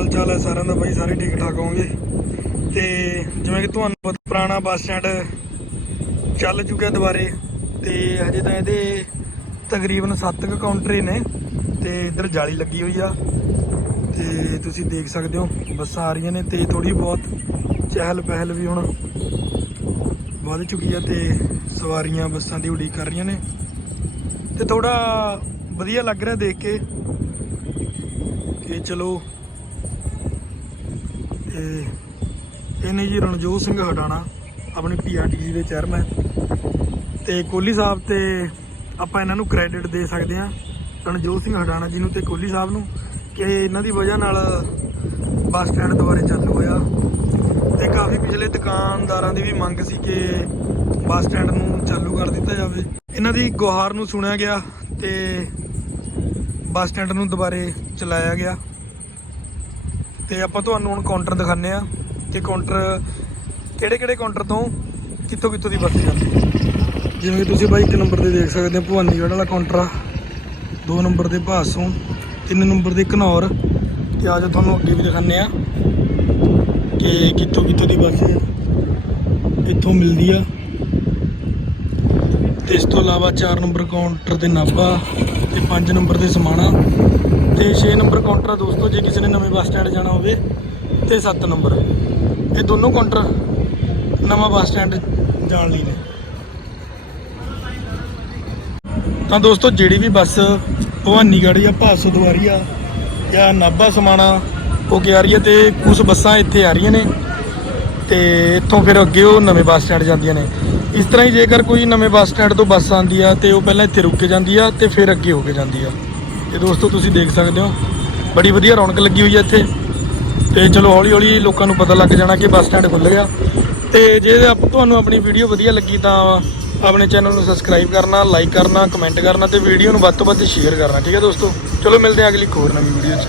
ਹਾਲ ਚਾਲ ਹੈ ਸਾਰਿਆਂ ਦਾ ਬਾਈ, ਸਾਰੇ ਠੀਕ ਠਾਕ ਹੋਵੋਗੇ? ਤੇ ਜਿਵੇਂ ਕਿ ਤੁਹਾਨੂੰ ਪਤਾ ਪੁਰਾਣਾ ਬੱਸ ਸਟੈਂਡ ਚੱਲ ਚੁੱਕਿਆ ਦੁਬਾਰੇ, ਤੇ ਹਜੇ ਤਾਂ ਇਹਦੇ ਤਕਰੀਬਨ 7 ਕੁ ਕਾਊਂਟਰ ਨੇ, ਤੇ ਇੱਧਰ ਜਾਲੀ ਲੱਗੀ ਹੋਈ ਆ, ਤੇ ਤੁਸੀਂ ਦੇਖ ਸਕਦੇ ਹੋ, ਬੱਸਾਂ ਆ ਰਹੀਆਂ ਨੇ, ਤੇ ਥੋੜੀ ਬਹੁਤ ਚਹਿਲ ਪਹਿਲ ਵੀ ਹੁਣ ਵੱਧ ਚੁੱਕੀ ਆ, ਤੇ ਸਵਾਰੀਆਂ ਬੱਸਾਂ ਦੀ ਉਡੀਕ ਕਰ ਰਹੀਆਂ ਨੇ। ਤੇ ਥੋੜਾ ਵਧੀਆ ਲੱਗ ਰਿਹਾ ਦੇਖ ਕੇ, ਕਿ ਚਲੋ ਤੇ ਇਹ ਨੇ ਜੀ ਰਣਜੋਤ ਸਿੰਘ ਹਟਾਣਾ ਆਪਣੇ ਪੀਆਰਟੀਜੀ ਦੇ ਚੇਅਰਮੈਨ ਤੇ ਕੋਹਲੀ ਸਾਹਿਬ ਤੇ ਆਪਾਂ ਇਹਨਾਂ ਨੂੰ ਕ੍ਰੈਡਿਟ ਦੇ ਸਕਦੇ ਹਾਂ, ਰਣਜੋਤ ਸਿੰਘ ਹਟਾਣਾ ਜੀ ਨੂੰ ਤੇ ਕੋਹਲੀ ਸਾਹਿਬ ਨੂੰ, ਕਿ ਇਹਨਾਂ ਦੀ ਵਜ੍ਹਾ ਨਾਲ ਬੱਸ ਸਟੈਂਡ ਦੁਬਾਰੇ ਚਾਲੂ ਹੋਇਆ। ਤੇ ਕਾਫੀ ਪਿਛਲੇ ਦੁਕਾਨਦਾਰਾਂ ਦੀ ਵੀ ਮੰਗ ਸੀ ਕਿ ਬੱਸ ਸਟੈਂਡ ਨੂੰ ਚਾਲੂ ਕਰ ਦਿੱਤਾ ਜਾਵੇ। ਇਹਨਾਂ ਦੀ ਗੁਹਾਰ ਨੂੰ ਸੁਣਿਆ ਗਿਆ ਤੇ ਬੱਸ ਸਟੈਂਡ ਨੂੰ ਦੁਬਾਰੇ ਚਲਾਇਆ ਗਿਆ। ਤੇ ਆਪਾਂ ਤੁਹਾਨੂੰ ਹੁਣ ਕਾਊਂਟਰ ਦਿਖਾਣੇ ਆ ਕਿ ਕਾਊਂਟਰ ਕਿਹੜੇ ਕਿਹੜੇ ਕਾਊਂਟਰ ਤੋਂ ਕਿੱਥੋਂ ਕਿੱਥੋਂ ਦੀ ਬੱਸ ਜਾਂਦੀ ਹੈ। ਜਿਵੇਂ ਕਿ ਤੁਸੀਂ ਬਾਈ ਇੱਕ ਨੰਬਰ ਤੇ ਦੇਖ ਸਕਦੇ ਹੋ, ਭਵਾਨੀਗੜ੍ਹ ਵਾਲਾ ਕਾਊਂਟਰ ਆ। ਦੋ ਨੰਬਰ ਦੇ ਭਾਸੋਂ, ਤਿੰਨ ਨੰਬਰ ਦੇ ਘਨੌਰ। ਤੇ ਆਜੋ ਤੁਹਾਨੂੰ ਅੱਗੇ ਵੀ ਦਿਖਾਣੇ ਆ ਕਿ ਕਿੱਥੋਂ ਕਿੱਥੋਂ ਦੀ ਬੱਸ ਕਿੱਥੋਂ ਮਿਲਦੀ ਆ। ਤੇ ਇਸ ਤੋਂ ਇਲਾਵਾ 4 ਨੰਬਰ ਕਾਊਂਟਰ ਤੇ ਨਾਭਾ ਤੇ 5 ਨੰਬਰ ਤੇ ਸਮਾਣਾ। ਤੇ 6 ਨੰਬਰ ਕਾਊਂਟਰ ਆ ਦੋਸਤੋ, ਜੇ ਕਿਸੇ ਨੇ ਨਵੇਂ ਬੱਸ ਸਟੈਂਡ ਜਾਣਾ ਹੋਵੇ ਤੇ 7 ਨੰਬਰ। ਇਹ ਦੋਨੋਂ ਕਾਊਂਟਰ ਨਵਾਂ ਬੱਸ ਸਟੈਂਡ ਜਾਣ ਲਈ ਨੇ। ਤਾਂ ਦੋਸਤੋ, ਜਿਹੜੀ ਵੀ ਬੱਸ ਭਵਾਨੀਗੜ੍ਹ ਜਾਂ ਭਾਸੋ ਦੁਆਰੀ ਆ ਜਾਂ ਨਾਭਾ ਸਮਾਣਾ ਹੋ ਕੇ ਆ ਰਹੀ ਹੈ ਤੇ ਕੁਝ ਬੱਸਾਂ ਇੱਥੇ ਆ ਰਹੀਆਂ ਨੇ ਤੇ ਇੱਥੋਂ ਫਿਰ ਅੱਗੇ ਉਹ ਨਵੇਂ ਬੱਸ ਸਟੈਂਡ ਜਾਂਦੀਆਂ ਨੇ। ਇਸ ਤਰ੍ਹਾਂ ਹੀ ਜੇਕਰ ਕੋਈ ਨਵੇਂ ਬੱਸ ਸਟੈਂਡ ਤੋਂ ਬੱਸ ਆਉਂਦੀ ਆ ਤੇ ਉਹ ਪਹਿਲਾਂ ਇੱਥੇ ਰੁਕ ਕੇ ਜਾਂਦੀ ਆ ਤੇ ਫਿਰ ਅੱਗੇ ਹੋ ਕੇ ਜਾਂਦੀ ਆ। ਤੇ ਦੋਸਤੋ ਤੁਸੀਂ ਦੇਖ ਸਕਦੇ ਹੋ। ਬੜੀ ਵਧੀਆ ਰੌਣਕ ਲੱਗੀ ਹੋਈ ਹੈ ਇੱਥੇ। ਤੇ ਚਲੋ ਹੌਲੀ ਹੌਲੀ ਲੋਕਾਂ ਨੂੰ ਪਤਾ ਲੱਗ ਜਾਣਾ ਕਿ ਬੱਸ ਸਟੈਂਡ ਖੁੱਲ ਗਿਆ। ਤੇ ਜੇ ਤੁਹਾਨੂੰ ਆਪਣੀ ਵੀਡੀਓ ਵਧੀਆ ਲੱਗੀ ਤਾਂ ਆਪਣੇ ਚੈਨਲ ਨੂੰ ਸਬਸਕ੍ਰਾਈਬ ਕਰਨਾ, ਲਾਈਕ ਕਰਨਾ, ਕਮੈਂਟ ਕਰਨਾ ਤੇ ਵੀਡੀਓ ਨੂੰ ਵੱਧ ਤੋਂ ਵੱਧ ਸ਼ੇਅਰ ਕਰਨਾ। ਠੀਕ ਹੈ ਦੋਸਤੋ, ਚਲੋ ਮਿਲਦੇ ਹਾਂ ਅਗਲੀ ਇੱਕ ਹੋਰ ਨਵੀਂ ਵੀਡੀਓ 'ਚ।